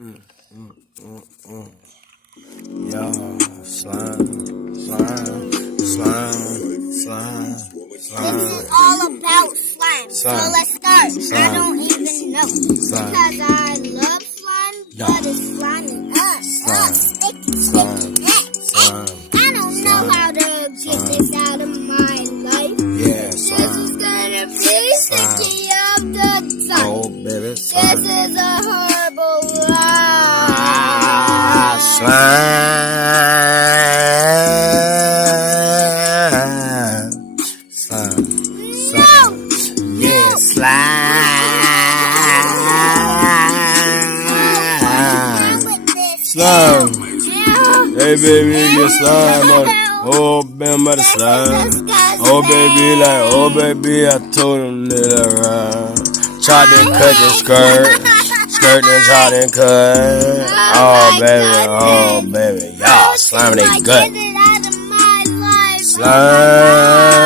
Mm, mm, mm, mm. Y'all, slime, slime, slime, slime, This is slime, all about slime. So slime, let's start. slime, I don't even know. slime, Because I love slime, yeah, but it's slimy. slime, Sticky, slime, sticky. slime, I don't know slime, how to get slime. this out of my life. Yeah, This slime, is gonna be slime. sticky all the time. Oh, baby, This slime. is a horrible Ah, life. slime. Slime. No! Slime. No! Yeah, slime. Slime. Hey, baby, get slime on it. Oh, bam, by the slime. Oh, baby, like, oh, baby, I told him that around. Tried to cut the skirt. Skirt and tried to cut. Oh, baby, y'all slime they gut. Get it out of my life. Slime.